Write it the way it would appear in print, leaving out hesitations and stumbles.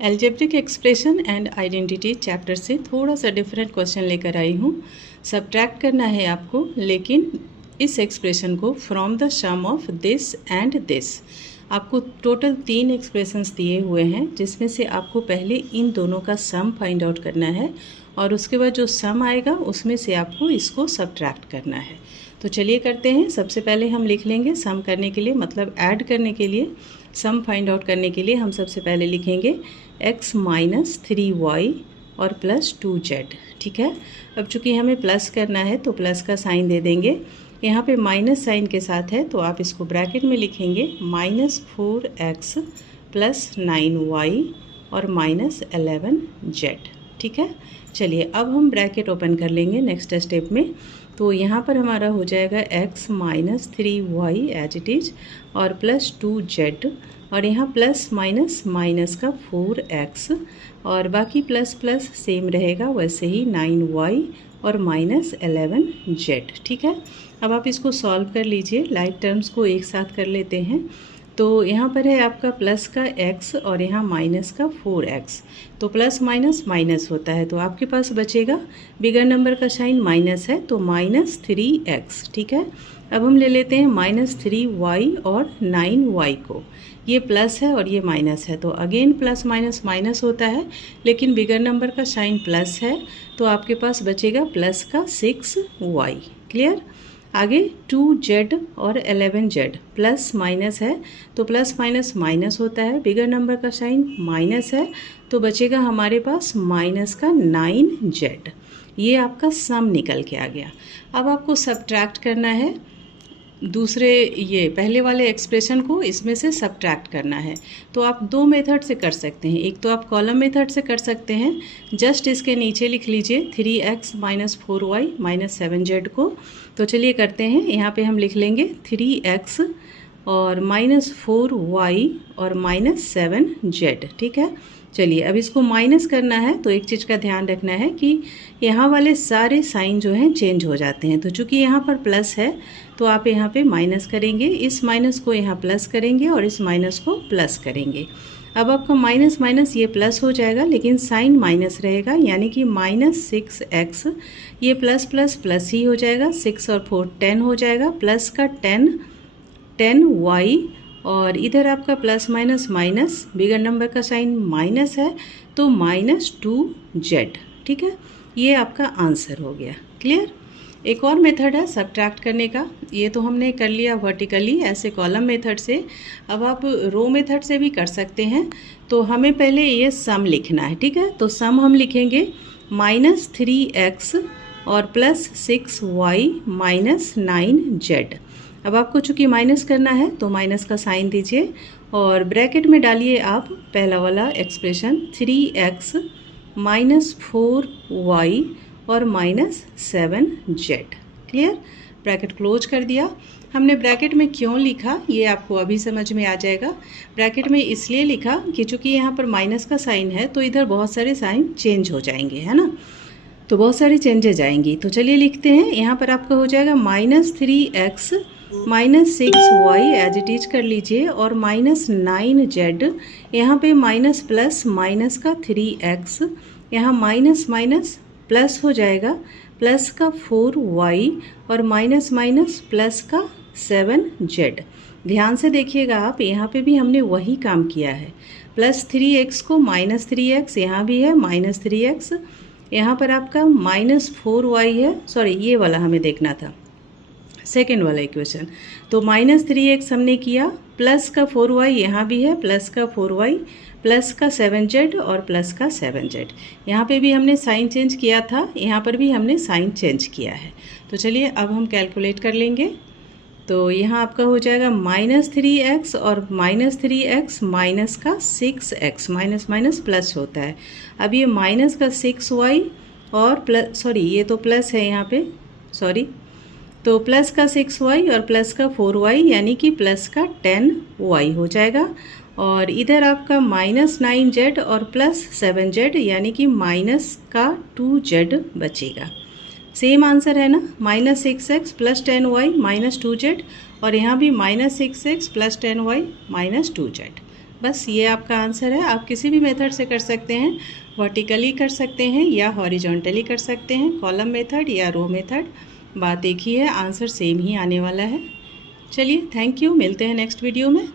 Algebraic expression and identity chapter से थोड़ा सा डिफरेंट क्वेश्चन लेकर आई हूँ। सब्ट्रैक्ट करना है आपको, लेकिन इस एक्सप्रेशन को from the sum of this and this. आपको टोटल 3 एक्सप्रेशंस दिए हुए हैं, जिसमें से आपको पहले इन दोनों का सम फाइंड आउट करना है और उसके बाद जो सम आएगा उसमें से आपको इसको सब्ट्रैक्ट करना है। तो चलिए करते हैं। सबसे पहले हम लिख लेंगे सम करने के लिए, मतलब ऐड करने के लिए, सम फाइंड आउट करने के लिए हम सबसे पहले लिखेंगे x माइनस 3y और प्लस 2z। ठीक है, अब चूंकि हमें प्लस करना है तो प्लस का साइन दे देंगे। यहाँ पे माइनस साइन के साथ है तो आप इसको ब्रैकेट में लिखेंगे माइनस 4x प्लस 9y और माइनस 11z। ठीक है, चलिए अब हम ब्रैकेट ओपन कर लेंगे नेक्स्ट स्टेप में। तो यहाँ पर हमारा हो जाएगा x minus 3y as it is और प्लस 2z, और यहाँ प्लस माइनस माइनस का 4x और बाकी प्लस प्लस सेम रहेगा वैसे ही 9y और माइनस 11z। ठीक है, अब आप इसको सॉल्व कर लीजिए। लाइक टर्म्स को एक साथ कर लेते हैं। तो यहाँ पर है आपका प्लस का x और यहाँ माइनस का 4x, तो प्लस माइनस माइनस होता है, तो आपके पास बचेगा बिगर नंबर का साइन माइनस है तो माइनस 3x। ठीक है, अब हम ले लेते हैं माइनस 3y और 9y को। ये प्लस है और ये माइनस है, तो अगेन प्लस माइनस माइनस होता है, लेकिन बिगर नंबर का साइन प्लस है तो आपके पास बचेगा प्लस का 6y। क्लियर। आगे 2z और 11z, प्लस माइनस है तो प्लस माइनस माइनस होता है, बिगर नंबर का साइन माइनस है तो बचेगा हमारे पास माइनस का 9z। ये आपका सम निकल के आ गया। अब आपको सब्ट्रैक्ट करना है दूसरे, ये पहले वाले एक्सप्रेशन को इसमें से सब्ट्रैक्ट करना है। तो आप 2 मेथड से कर सकते हैं। एक तो आप कॉलम मेथड से कर सकते हैं, जस्ट इसके नीचे लिख लीजिए 3x minus 4y minus 7z को। तो चलिए करते हैं। यहाँ पे हम लिख लेंगे 3x और माइनस 4y और माइनस 7z। ठीक है, चलिए अब इसको माइनस करना है तो एक चीज़ का ध्यान रखना है कि यहाँ वाले सारे साइन जो हैं चेंज हो जाते हैं। तो चूंकि यहाँ पर प्लस है तो आप यहाँ पे माइनस करेंगे, इस माइनस को यहाँ प्लस करेंगे और इस माइनस को प्लस करेंगे। अब आपका माइनस माइनस ये प्लस हो जाएगा, लेकिन साइन माइनस रहेगा, यानी कि माइनस 6x, ये प्लस प्लस प्लस ही हो जाएगा, 6 और 4 10 हो जाएगा, प्लस का 10y और इधर आपका plus minus minus, bigger number का साइन माइनस है तो माइनस 2z। ठीक है, ये आपका आंसर हो गया। क्लियर। एक और मेथड है सब्ट्रैक्ट करने का, ये तो हमने कर लिया वर्टिकली ऐसे कॉलम मेथड से। अब आप रो मेथड से भी कर सकते हैं। तो हमें पहले ये सम लिखना है। ठीक है, तो सम हम लिखेंगे माइनस 3x और प्लस 6y माइनस 9z। अब आपको चूंकि माइनस करना है तो माइनस का साइन दीजिए और ब्रैकेट में डालिए आप पहला वाला एक्सप्रेशन 3x माइनस 4y और minus 7z। Clear. Bracket close कर दिया। हमने ब्रैकेट में क्यों लिखा ये आपको अभी समझ में आ जाएगा। ब्रैकेट में इसलिए लिखा कि चूंकि यहाँ पर माइनस का साइन है तो इधर बहुत सारे साइन चेंज हो जाएंगे, है ना, तो बहुत सारी चेंजेज आएंगी। तो चलिए लिखते हैं। यहाँ पर आपका हो जाएगा minus 3x minus 6y as it is कर लीजिए और माइनस 9z। यहाँ पे माइनस प्लस माइनस का 3x, यहाँ माइनस माइनस प्लस हो जाएगा, प्लस का 4y और माइनस माइनस प्लस का 7z। ध्यान से देखिएगा आप, यहाँ पे भी हमने वही काम किया है। प्लस 3x को माइनस 3x, यहाँ भी है माइनस 3x, यहाँ पर आपका माइनस 4y है, सॉरी ये वाला हमें देखना था, सेकेंड वाला इक्वेशन। तो माइनस 3x हमने किया, प्लस का 4y यहाँ भी है, प्लस का 4y प्लस का 7z और प्लस का 7z। यहाँ पे भी हमने साइन चेंज किया था, यहाँ पर भी हमने साइन चेंज किया है। तो चलिए अब हम कैलकुलेट कर लेंगे। तो यहाँ आपका हो जाएगा माइनस 3x और माइनस 3x माइनस का 6x, माइनस माइनस प्लस होता है। अब ये माइनस का 6y और प्लस, सॉरी ये तो प्लस है यहाँ पे, सॉरी, तो प्लस का 6y और प्लस का 4y यानी कि प्लस का 10y हो जाएगा। और इधर आपका माइनस 9z और प्लस 7z यानी कि माइनस का 2z बचेगा। सेम आंसर है ना, minus 6x plus 10y minus 2z, और यहाँ भी minus 6x plus 10y minus 2z। बस ये आपका आंसर है। आप किसी भी मेथड से कर सकते हैं, वर्टिकली कर सकते हैं या हॉरिजॉन्टली कर सकते हैं, कॉलम मेथड या रो मेथड, बात एक ही है, आंसर सेम ही आने वाला है। चलिए, थैंक यू, मिलते हैं नेक्स्ट वीडियो में।